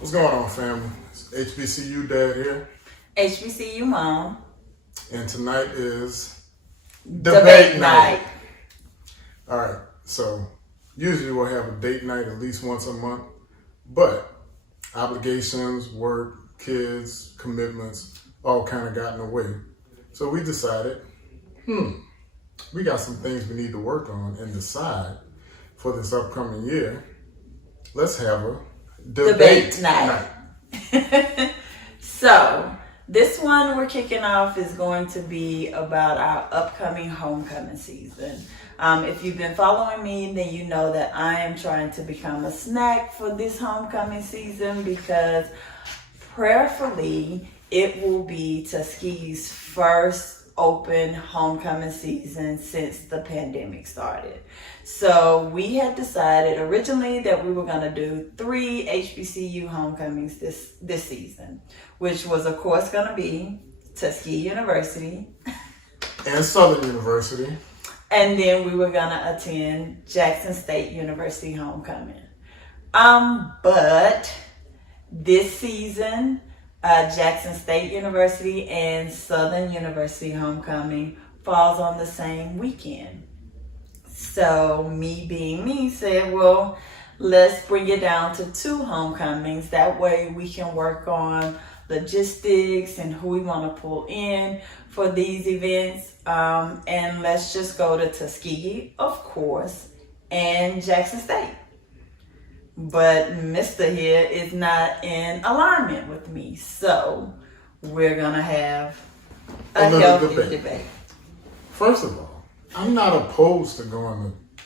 What's going on, family? It's HBCU Dad here. HBCU Mom. And tonight is Debate night. All right, so usually we'll have a date night at least once a month, but obligations, work, kids, commitments, all kind of got in the way. So we decided, we got some things we need to work on and decide for this upcoming year. Let's have a debate night. So this one we're kicking off is going to be about our upcoming homecoming season. If you've been following me, then you know that I am trying to become a snack for this homecoming season because prayerfully it will be Tuskegee's first open homecoming season since the pandemic started. So we had decided originally that we were going to do 3 HBCU homecomings this season, which was of course going to be Tuskegee University and Southern University. And then we were going to attend Jackson State University homecoming. But this season, Jackson State University and Southern University homecoming falls on the same weekend. So me being me said, well, let's bring it down to 2 homecomings. That way we can work on logistics and who we want to pull in for these events. And let's just go to Tuskegee, of course, and Jackson State. But Mr. here is not in alignment with me. So we're going to have a healthy debate. First of all, I'm not opposed to going to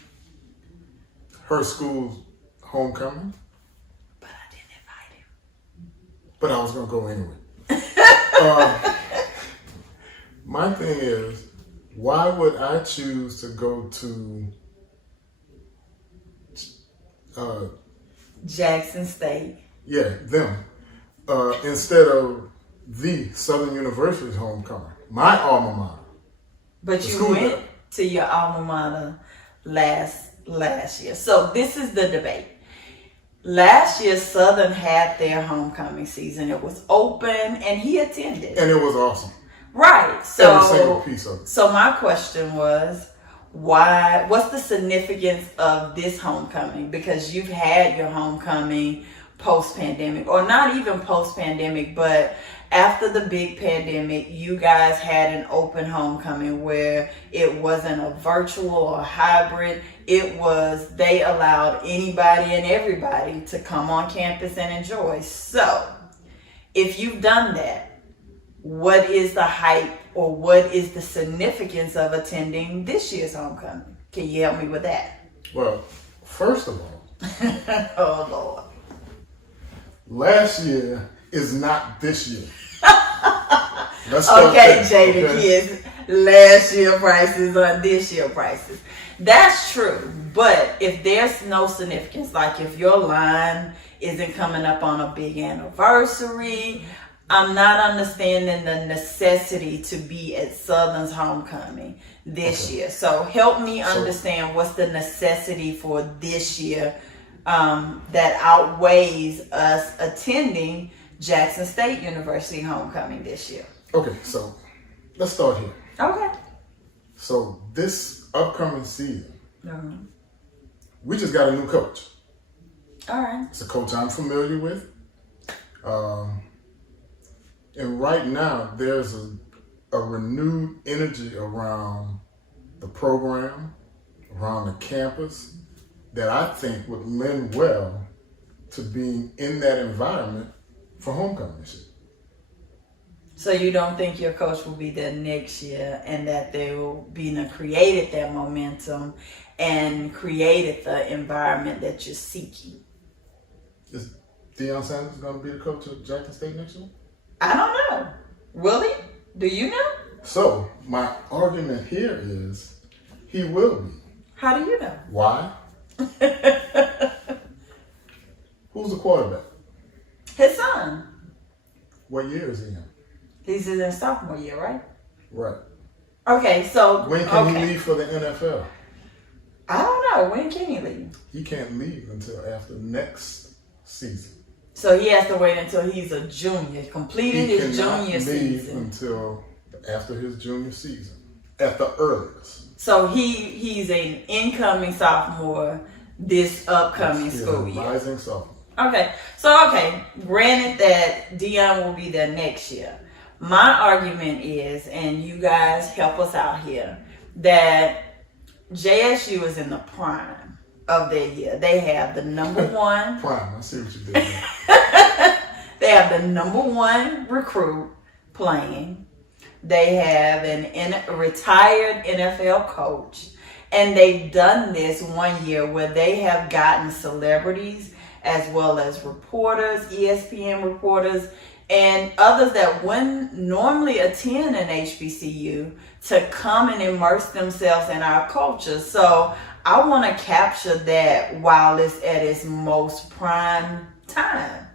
her school's homecoming. But I didn't invite him. But I was going to go anyway. My thing is, why would I choose to go to Jackson State? Yeah, them. Instead of the Southern University's homecoming, my alma mater. But you went to your alma mater last year. So this is the debate. Last year, Southern had their homecoming season. It was open, and he attended. And it was awesome. Right. So, every single piece of it. So my question was, what's the significance of this homecoming? Because you've had your homecoming post-pandemic, or not even post-pandemic, but after the big pandemic, you guys had an open homecoming where it wasn't a virtual or hybrid. It was, they allowed anybody and everybody to come on campus and enjoy. So if you've done that, what is the hype or what is the significance of attending this year's homecoming? Can you help me with that? Well, first of all, oh Lord. Last year is not this year. Okay, Jada kids, last year prices are this year prices. That's true, but if there's no significance, like if your line isn't coming up on a big anniversary, I'm not understanding the necessity to be at Southern's homecoming this year. So help me understand what's the necessity for this year that outweighs us attending Jackson State University homecoming this year. Okay, so let's start here. Okay. So this upcoming season, we just got a new coach. All right. It's a coach I'm familiar with. And right now, there's a renewed energy around the program, around the campus, that I think would lend well to being in that environment for homecoming this year. So you don't think your coach will be there next year and that they will be created that momentum and created the environment that you're seeking? Is Deion Sanders going to be the coach of Jackson State next year? I don't know. Will he? Do you know? So my argument here is he will be. How do you know? Why? Who's the quarterback? His son. What year is he in? He's in his sophomore year, right? Right. Okay, so when can he leave for the NFL? I don't know. When can he leave? He can't leave until after next season. So he has to wait until he's a junior, completed his junior season. Until after his junior season, at the earliest. So he's an incoming sophomore this upcoming school year. Rising sophomore. Okay, granted that Dion will be there next year. My argument is, and you guys help us out here, that JSU is in the prime of their year. They have the number one. Prime, I see what you did there. They have the number one recruit playing. They have a retired NFL coach. And they've done this one year where they have gotten celebrities as well as reporters, ESPN reporters, and others that wouldn't normally attend an HBCU to come and immerse themselves in our culture. So I want to capture that while it's at its most prime time.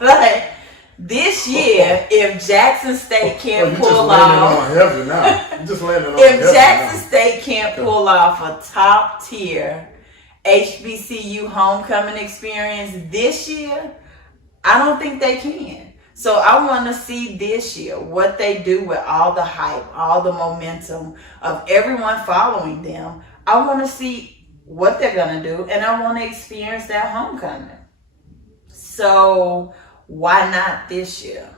Like this year, if Jackson State can't pull off, if Jackson State can't pull off a top tier HBCU homecoming experience this year, I don't think they can. So I want to see this year what they do with all the hype, all the momentum of everyone following them. I want to see what they're going to do, and I want to experience that homecoming. So why not this year?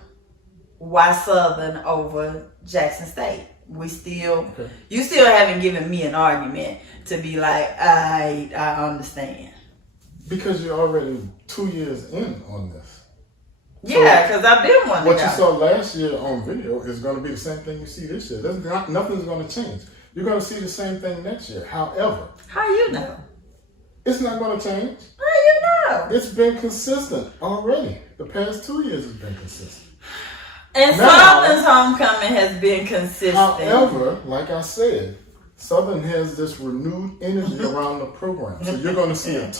Why Southern over Jackson State? You still haven't given me an argument to be like, I understand. Because you're already 2 years in on this. Yeah, because I've been one. What you saw last year on video is going to be the same thing you see this year. Nothing's going to change. You're going to see the same thing next year. However, how you know? It's not going to change. How you know? It's been consistent already. The past 2 years has been consistent. And Southern's homecoming has been consistent. However, like I said, Southern has this renewed energy around the program. So you're going to see a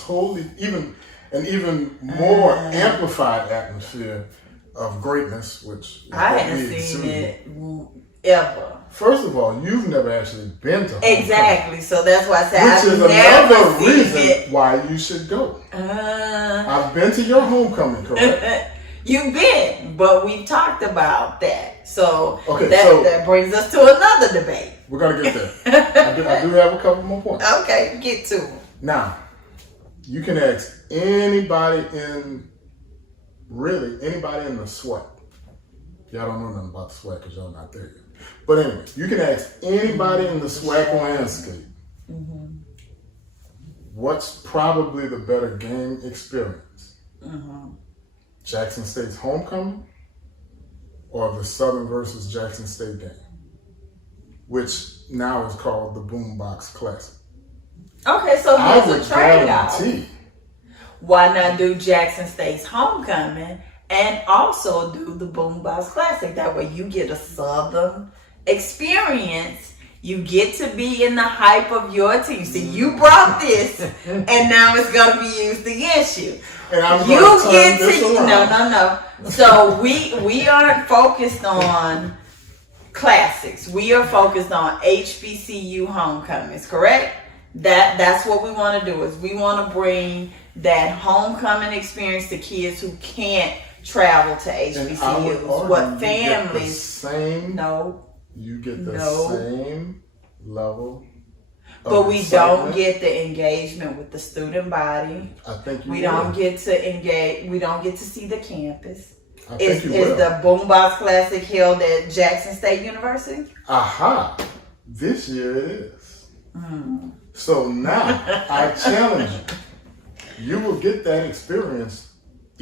even more amplified atmosphere of greatness, which I haven't seen it ever. First of all, you've never actually been to homecoming. Exactly. So that's why I said Which is another reason why you should go. I've been to your homecoming, correct? You've been, but we've talked about that. So okay, that brings us to another debate. We're going to get there. I do have a couple more points. Okay, get to them. Now, you can ask anybody in the SWAT. Y'all don't know nothing about the SWAT because y'all not there yet. But anyway, you can ask anybody in the SWAT landscape what's probably the better game experience. Jackson State's homecoming or the Southern versus Jackson State game, which now is called the Boombox Classic. Okay, so here's a trade-off. Why not do Jackson State's homecoming and also do the Boombox Classic? That way you get a Southern experience. You get to be in the hype of your team. See, you brought this, and now it's going to be used against you. And I'm No. So we aren't focused on classics. We are focused on HBCU homecomings, correct? That's what we want to do. Is we want to bring that homecoming experience to kids who can't travel to HBCUs. What families? You get the same level. But we don't get the engagement with the student body. I think we don't get to engage. We don't get to see the campus. Is the Boombox Classic held at Jackson State University? Aha! This year it is. So now I challenge you. You will get that experience.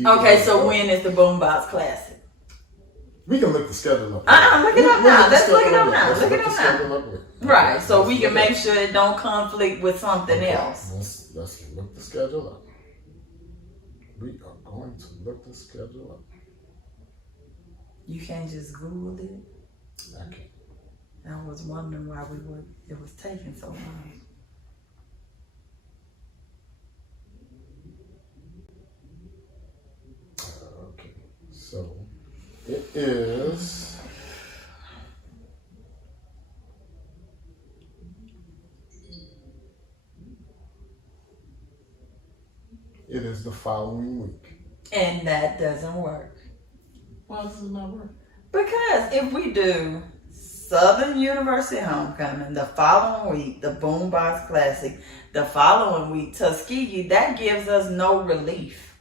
Okay, so when is the Boombox Classic? We can look the schedule up. Look it up now. Let's look it up now. Look it up now. Right, so we can make sure it don't conflict with something else. Let's look the schedule up. We are going to look the schedule up. You can't just Google it? I can't. I was wondering why it was taking so long. Okay, so it is the following week. And that doesn't work. Why does it not work? Because if we do Southern University Homecoming, the following week, the Boombox Classic, the following week, Tuskegee, that gives us no relief.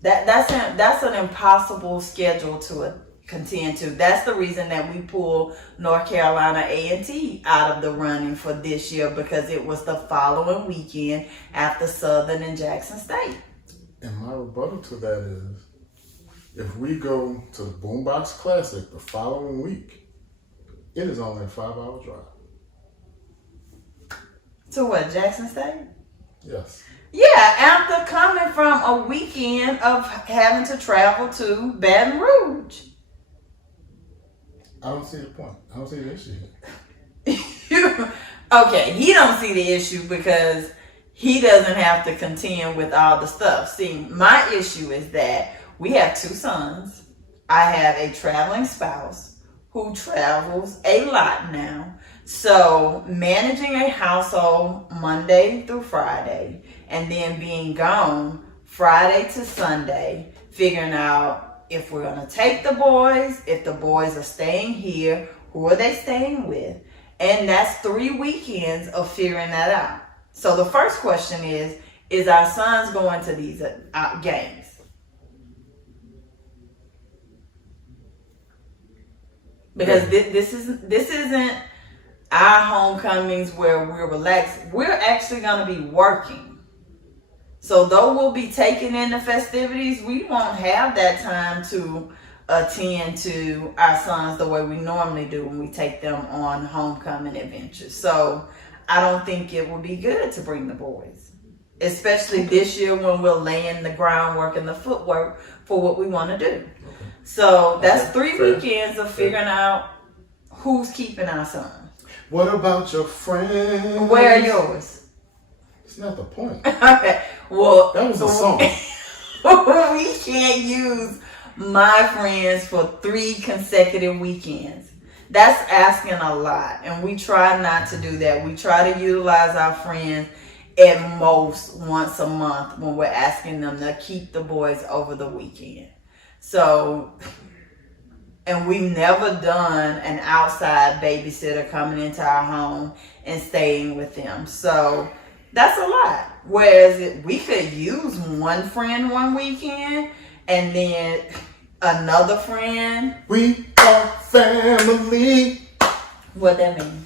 That's an impossible schedule to contend to. That's the reason that we pulled North Carolina A&T out of the running for this year, because it was the following weekend after Southern and Jackson State. And my rebuttal to that is, if we go to the Boombox Classic the following week, it is only a 5-hour drive. To what, Jackson State? Yes. Yeah, after coming from a weekend of having to travel to Baton Rouge. I don't see the point. I don't see the issue. Okay, he don't see the issue because he doesn't have to contend with all the stuff. See, my issue is that we have 2 sons. I have a traveling spouse who travels a lot now. So managing a household Monday through Friday and then being gone Friday to Sunday, figuring out if we're going to take the boys, if the boys are staying here, who are they staying with? And that's 3 weekends of figuring that out. So the first question is our sons going to these games? Because this isn't our homecomings where we're relaxed. We're actually going to be working. So though we'll be taking in the festivities, we won't have that time to attend to our sons the way we normally do when we take them on homecoming adventures. So I don't think it would be good to bring the boys, especially this year when we're laying the groundwork and the footwork for what we want to do. Okay. So that's 3 weekends of figuring out who's keeping our sons. What about your friends? Where are yours? It's not the point. Okay. Well, that was a song. We can't use my friends for 3 consecutive weekends. That's asking a lot, and we try not to do that. We try to utilize our friends at most once a month when we're asking them to keep the boys over the weekend. So, and we've never done an outside babysitter coming into our home and staying with them. So that's a lot. Whereas we could use one friend one weekend and then another friend. We are family. What that mean?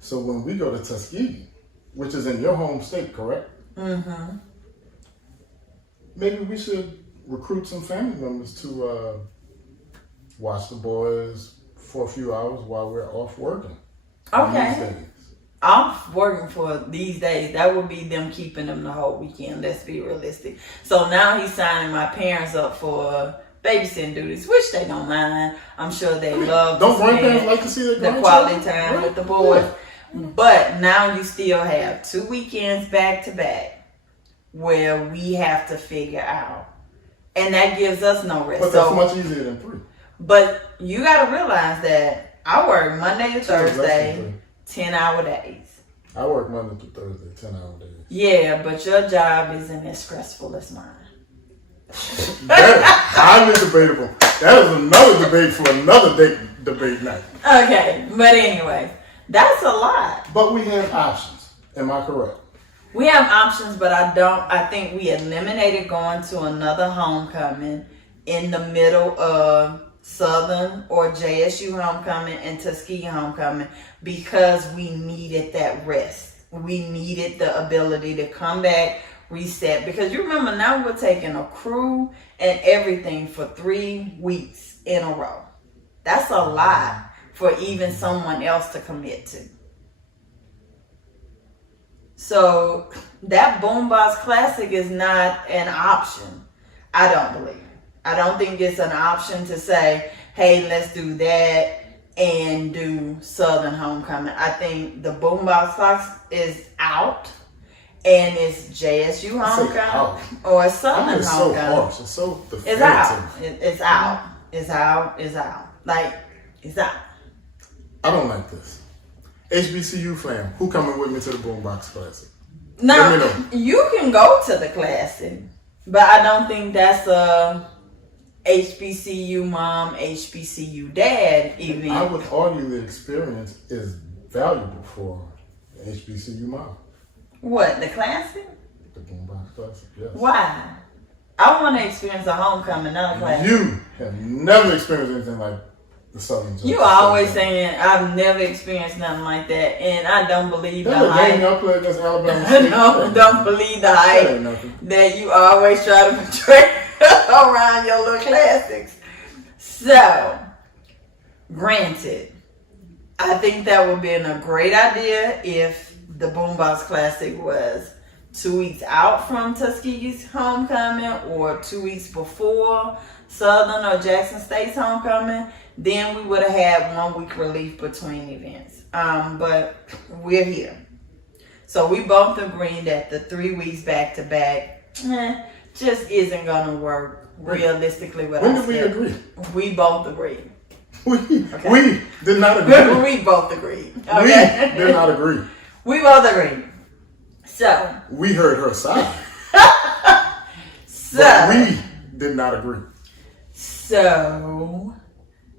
So when we go to Tuskegee, which is in your home state, correct? Mm-hmm. Maybe we should recruit some family members to watch the boys for a few hours while we're off working. Okay. I'm working for these days. That would be them keeping them the whole weekend. Let's be realistic. So now he's signing my parents up for babysitting duties, which they don't mind. I'm sure they love don't grandparents like to see the quality time with the boys. Yeah. But now you still have 2 weekends back to back where we have to figure out. And that gives us no rest. But that's much easier than 3. But you got to realize that I work Monday to Thursday, 10-hour days. I work Monday to Thursday, 10-hour days. Yeah, but your job isn't as stressful as mine. That highly debatable. That is another debate for another debate night. Okay, but anyway, that's a lot. But we have options. Am I correct? We have options, but I think we eliminated going to another homecoming in the middle of Southern or JSU homecoming and Tuskegee homecoming because we needed that rest. We needed the ability to come back, reset. Because you remember now we're taking a crew and everything for 3 weeks in a row. That's a lot for even someone else to commit to. So that Boombox Classic is not an option. I don't believe. I don't think it's an option to say, hey, let's do that and do Southern homecoming. I think the Boombox Classic is out and it's JSU homecoming or Southern homecoming. It's so definitive. It's out. It's out. It's out. It's out. Like, it's out. I don't like this. HBCU fam, who coming with me to the Boombox Classic? Now, you can go to the Classic. But I don't think that's a HBCU mom, HBCU dad event. I would argue the experience is valuable for the HBCU mom. What, the classic? The Boombox Classic, yes. Why? I want to experience a homecoming, not a classic. You have never experienced anything like the Southern. You always saying I've never experienced nothing like that, and I don't believe the hype. Y'all played against Alabama State. don't believe the hype that you always try to portray around your little classics. So, granted, I think that would be a great idea if the Boombox Classic was 2 weeks out from Tuskegee's homecoming or 2 weeks before Southern or Jackson State's homecoming. Then we would have had 1 week relief between events. But we're here. So we both agree that the 3 weeks back to back just isn't going to work realistically with us. When did we agree? We both agreed. We did not agree. We both agreed. Okay? We did not agree. We both agreed. So. We heard her side. But we did not agree. So,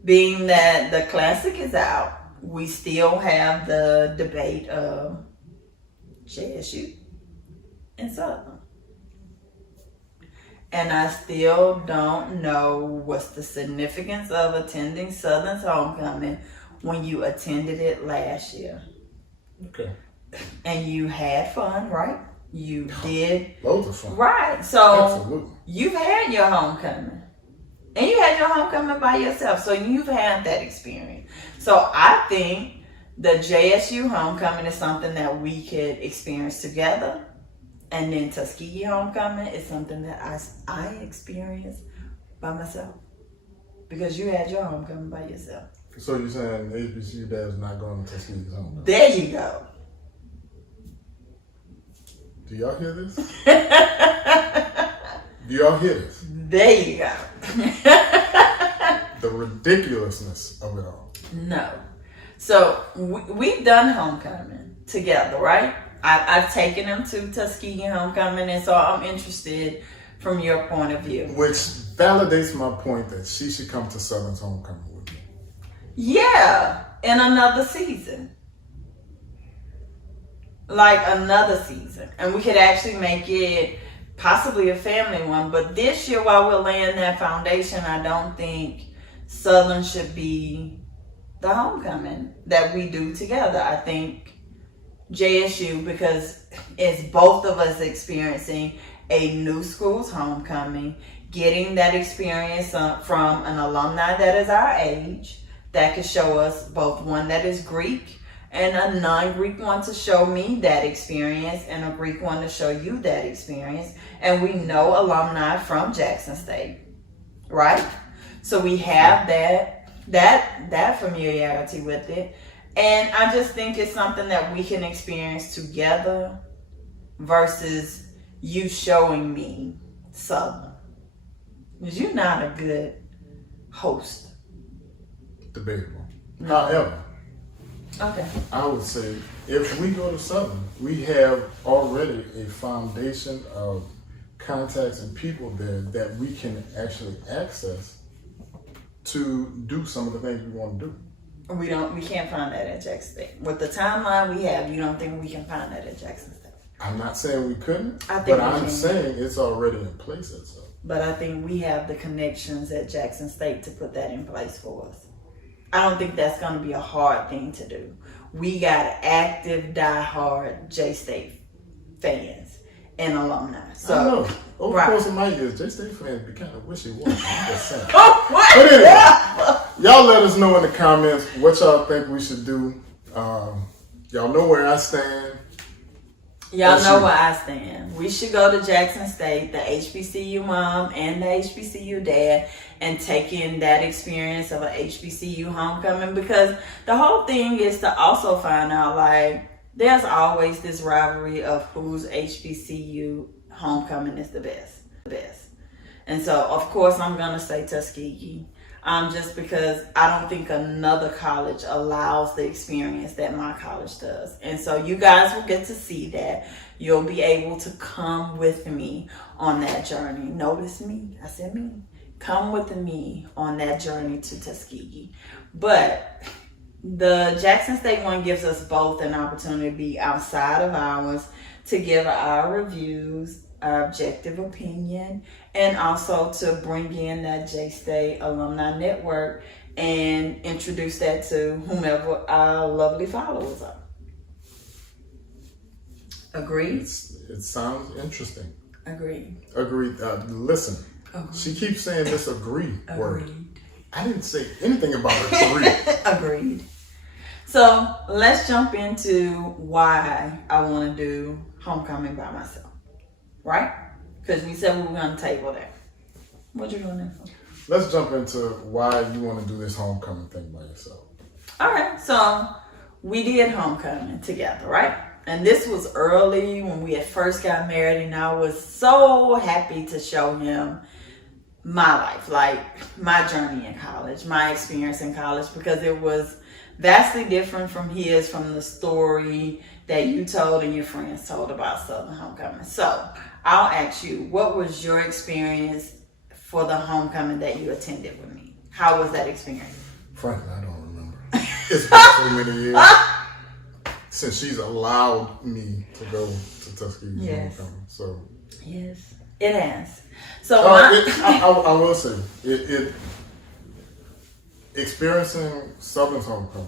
being that the classic is out, we still have the debate of JSU and Southern. And I still don't know what's the significance of attending Southern's homecoming when you attended it last year. Okay. And you had fun, right? You did. Loads of fun. Right. So, absolutely. You've had your homecoming. And you had your homecoming by yourself. So you've had that experience. So I think the JSU homecoming is something that we could experience together. And then Tuskegee homecoming is something that I experienced by myself. Because you had your homecoming by yourself. So you're saying the HBCU dad is not going to Tuskegee's homecoming? There you go. Do y'all hear this? Do y'all hear this? There you go. The ridiculousness of it all. No. So we've done homecoming together, right? I've taken them to Tuskegee homecoming, and so I'm interested from your point of view. Which validates my point that she should come to Southern's homecoming with me. Yeah, in another season. Like another season. And we could actually make it possibly a family one. But this year, while we're laying that foundation, I don't think Southern should be the homecoming that we do together. I think JSU, because it's both of us experiencing a new school's homecoming, getting that experience from an alumni that is our age, that could show us both one that is Greek and a non-Greek one to show me that experience and a Greek one to show you that experience. And we know alumni from Jackson State, right? So we have that familiarity with it. And I just think it's something that we can experience together versus you showing me Southern. Because you're not a good host. Debatable. No. However, okay, I would say if we go to Southern, we have already a foundation of contacts and people there that we can actually access to do some of the things we want to do. we can't find that at Jackson State. With the timeline we have, you don't think we can find that at Jackson State? I'm not saying we couldn't, I think but we I'm can. saying it's already in place at Southern. But I think we have the connections at Jackson State to put that in place for us. I don't think that's going to be a hard thing to do. We got active, diehard J-State fans and alumni. So, I know. Over right. the course of my years, J-State fans be kind of wishy-washy. I'm just saying. Oh, what? But anyway, y'all let us know in the comments what y'all think we should do. Y'all know where I stand. Y'all know where I stand. We should go to Jackson State, the HBCU mom and the HBCU dad, and take in that experience of a HBCU homecoming, because the whole thing is to also find out, like, there's always this rivalry of whose HBCU homecoming is the best. And so, of course, I'm going to say Tuskegee. just because I don't think another college allows the experience that my college does. And so you guys will get to see that. You'll be able to come with me on that journey. Notice me. I said me. Come with me on that journey to Tuskegee. But the Jackson State one gives us both an opportunity to be outside of ours, to give our reviews, our objective opinion, and also to bring in that J-State Alumni Network and introduce that to whomever our lovely followers are. Agreed? It sounds interesting. Agreed. Agreed. Listen, Agreed. She keeps saying this agree word. Agreed. I didn't say anything about agree. Agreed. So let's jump into why I want to do homecoming by myself, right? Because we said we were going to table that. What you doing there for? Let's jump into why you want to do this homecoming thing by yourself. All right, so we did homecoming together, right? And this was early when we had first got married, and I was so happy to show him my life, like my journey in college, my experience in college, because it was vastly different from his, from the story that you told and your friends told about Southern homecoming. So I'll ask you, what was your experience for the homecoming that you attended with me? How was that experience? Frankly, I don't remember. It's been so many years since she's allowed me to go to Tuskegee homecoming. So yes, it has. So I will say it experiencing Southern's homecoming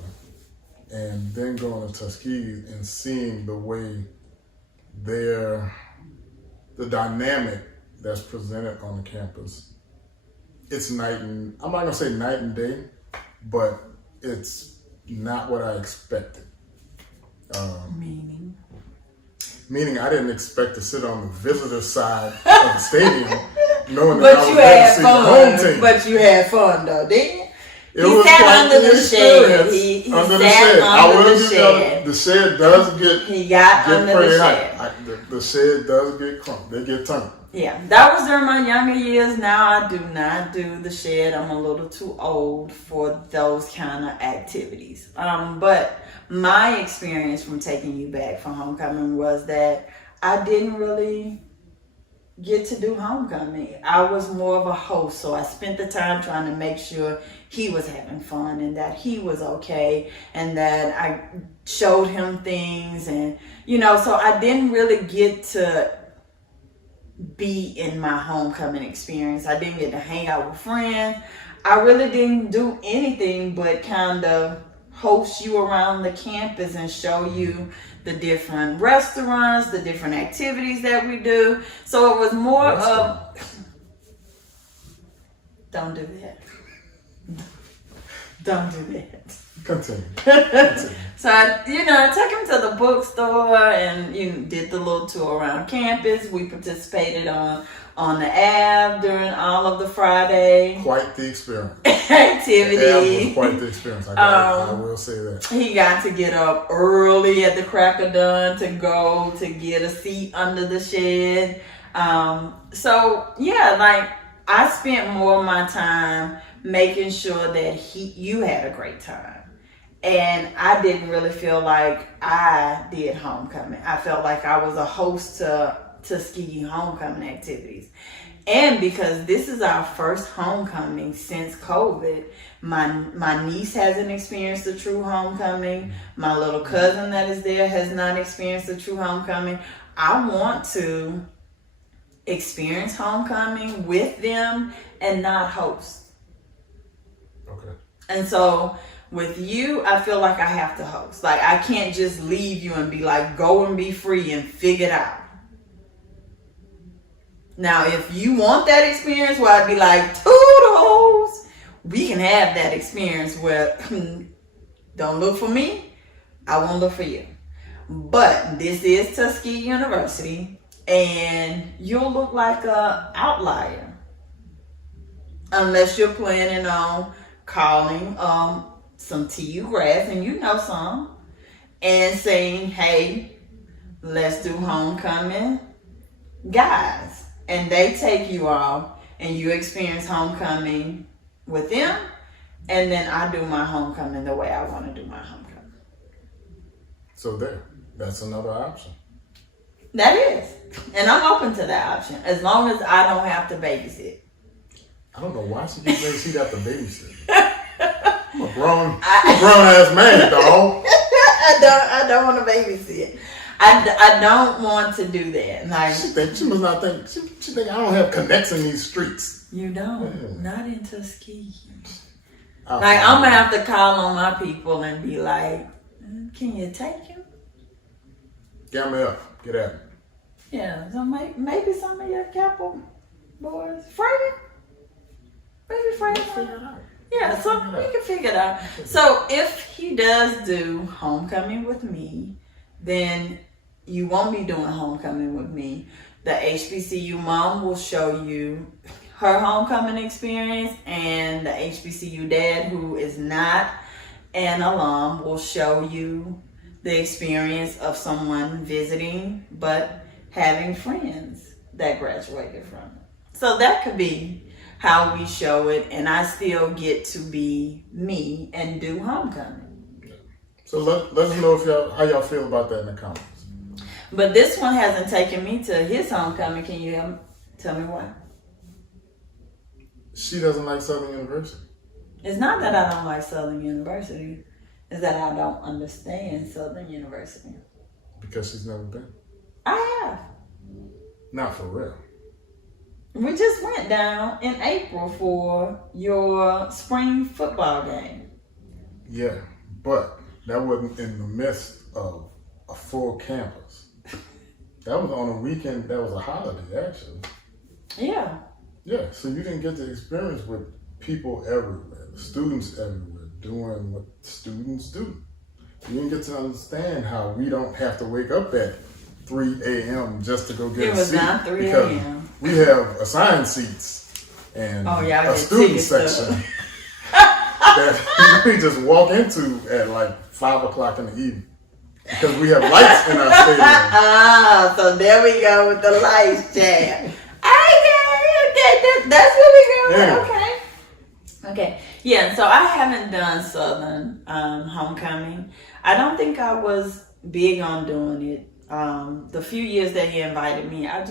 and then going to Tuskegee and seeing the way the dynamic that's presented on the campus, it's I'm not gonna say night and day, but it's not what I expected. Meaning I didn't expect to sit on the visitor side of the stadium knowing that I was there to see the home team. But you had fun though, didn't you? He sat under the shed. He sat under the shed. The shed does get He got under the shed. The shed does get crunked. They get turned. Yeah, that was during my younger years. Now I do not do the shed. I'm a little too old for those kind of activities. But my experience from taking you back from homecoming was that I didn't really get to do homecoming. I was more of a host, so I spent the time trying to make sure he was having fun and that he was okay and that I showed him things, and so I didn't really get to be in my homecoming experience. I didn't get to hang out with friends. I really didn't do anything but kind of host you around the campus and show you the different restaurants, the different activities that we do. So it was more of, don't do that. Don't do that. Continue. So I took him to the bookstore and did the little tour around campus. We participated on the Ave during all of the Friday. Quite the experience. Activity. The Ave was quite the experience. I will say that. He got to get up early at the crack of dawn to go to get a seat under the shed. I spent more of my time making sure that you had a great time. And I didn't really feel like I did homecoming. I felt like I was a host to Tuskegee homecoming activities. And because this is our first homecoming since COVID, my niece hasn't experienced a true homecoming. My little cousin that is there has not experienced a true homecoming. I want to experience homecoming with them and not host. Okay. And so with you, I feel like I have to host. Like, I can't just leave you and be like, go and be free and figure it out. Now, if you want that experience where I'd be like, toodles, we can have that experience where don't look for me, I won't look for you. But this is Tuskegee University, and you'll look like a outlier. Unless you're planning on calling some TU grads, and you know some, and saying, hey, let's do homecoming, guys. And they take you off, and you experience homecoming with them, and then I do my homecoming the way I want to do my homecoming. So that's another option. That is. And I'm open to that option as long as I don't have to babysit. I don't know why she gets ready. She'd have to babysit. I'm a grown ass man, dog. I don't want to babysit. I don't want to do that. Like She must not think. She think I don't have connects in these streets. you don't. Yeah. Not in Tuskegee. I'm gonna have to call on my people and be like, "Can you take him?" Get me up. Get at me. Yeah. So maybe some of your Capel boys, Freddie. Maybe Freddie. Figure it out. Yeah, so we can figure it out. So if he does do homecoming with me, then you won't be doing homecoming with me. The HBCU mom will show you her homecoming experience, and the HBCU dad, who is not an alum, will show you the experience of someone visiting but having friends that graduated from it. So that could be how we show it, and I still get to be me and do homecoming. So let us know how y'all feel about that in the comments. But this one hasn't taken me to his homecoming. Can you tell me why? She doesn't like Southern University. It's not that I don't like Southern University. It's that I don't understand Southern University. Because she's never been. I have. Not for real. We just went down in April for your spring football game. Yeah, but that wasn't in the midst of a full campus. That was on a weekend. That was a holiday, actually. Yeah. Yeah, so you didn't get to experience with people everywhere, students everywhere, doing what students do. You didn't get to understand how we don't have to wake up at 3 a.m. just to go get a seat. It was not 3 because a.m. we have assigned seats and a student section that we just walk into at like 5 o'clock in the evening. Because we have lights in our stadium. So there we go with the lights, Chad. Okay, that's what we go with. Yeah. Okay. Yeah, so I haven't done Southern homecoming. I don't think I was big on doing it. The few years that he invited me, I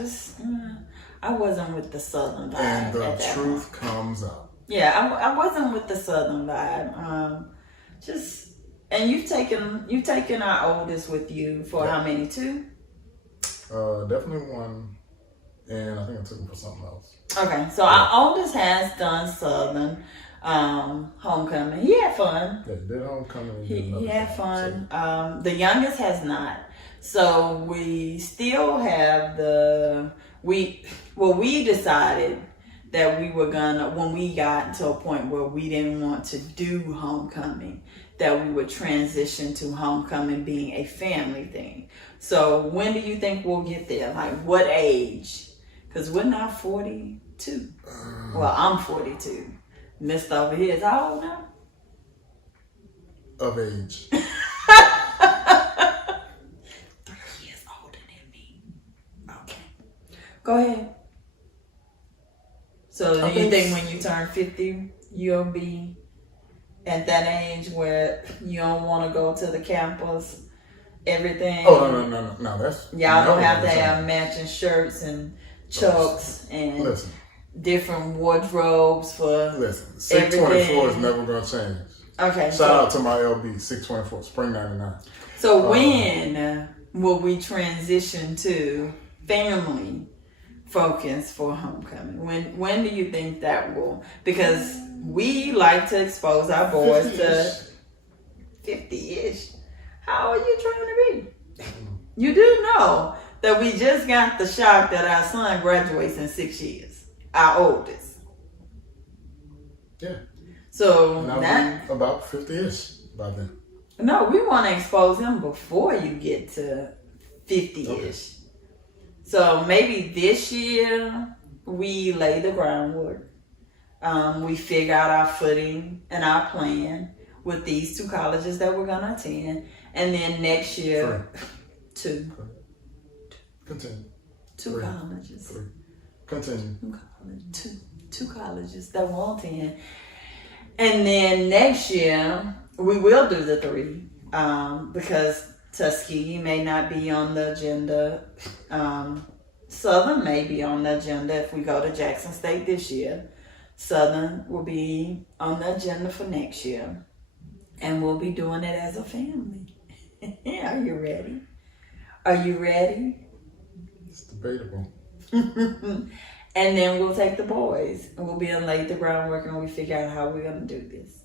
wasn't with the Southern vibe. And the truth comes out. Yeah, I wasn't with the Southern vibe. And you've taken our oldest with you for how many? 2? Definitely 1, and I think I took him for something else. Okay, so our oldest has done Southern homecoming. He had fun. Yeah, he did homecoming. He had fun. So. The youngest has not. So we still have we decided that we were gonna, when we got to a point where we didn't want to do homecoming, that we would transition to homecoming being a family thing. So when do you think we'll get there? Like what age? Because we're not 42. Well, I'm 42. Mr. over here is how old now? Of age. 3 years older than me. Okay. Go ahead. So do you think when you turn 50, you'll be at that age where you don't want to go to the campus, everything? Oh, no. That's y'all don't have to have matching shirts and chucks and listen. Different wardrobes for Listen, 624 everything. is never going to change. Okay. Shout out to my LB, 624, Spring 99. So when will we transition to family focus for homecoming? When do you think that will? Because we like to expose our boys 50-ish. to 50-ish. How are you trying to be? You do know that we just got the shock that our son graduates in 6 years. Our oldest. Yeah. So and that about 50-ish by then. no, we want to expose him before you get to 50-ish. Okay. So maybe this year we lay the groundwork. We figure out our footing and our plan with these 2 colleges that we're gonna attend, and then next year 2. Continue. 2 3. colleges. 3. Continue. 2 colleges that we'll attend, And then next year, we will do the 3 because Tuskegee may not be on the agenda. Southern may be on the agenda if we go to Jackson State this year. Southern will be on the agenda for next year. And we'll be doing it as a family. Are you ready? Are you ready? It's debatable. And then we'll take the boys and we'll be and lay the groundwork and we figure out how we're going to do this.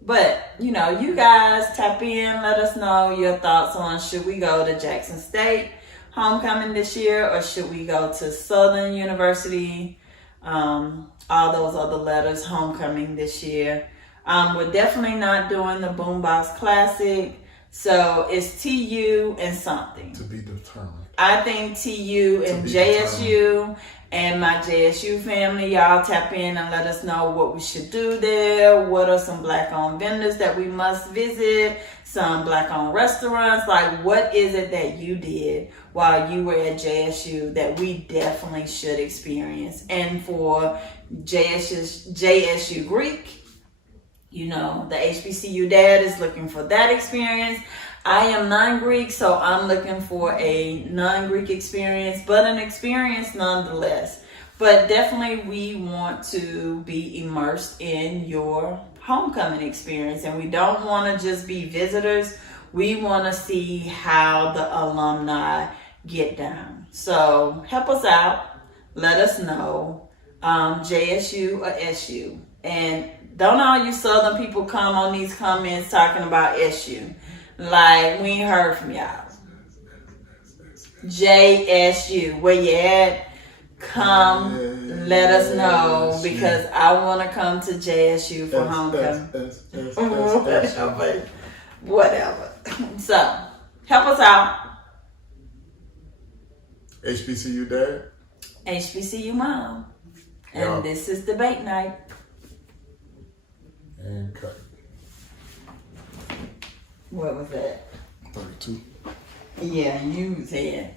But, you guys tap in, let us know your thoughts on should we go to Jackson State homecoming this year or should we go to Southern University, all those other letters homecoming this year. We're definitely not doing the Boombox Classic, so it's TU and something. To be determined. I think TU and JSU and my JSU family, y'all tap in and let us know what we should do there. What are some Black-owned vendors that we must visit? Some Black-owned restaurants. Like, what is it that you did while you were at JSU that we definitely should experience? And for JSU Greek, the HBCU dad is looking for that experience. I am non-Greek, so I'm looking for a non-Greek experience, but an experience nonetheless. But definitely we want to be immersed in your homecoming experience, and we don't want to just be visitors. We want to see how the alumni get down. So help us out. Let us know. JSU or SU. And don't all you Southern people come on these comments talking about SU. Like, we ain't heard from y'all. JSU, where you at? Come, let us know, because I want to come to JSU for homecoming. Whatever. So, help us out. HBCU dad. HBCU mom. And Yeah. this is debate night. And cut. What was that? 32. Yeah, you said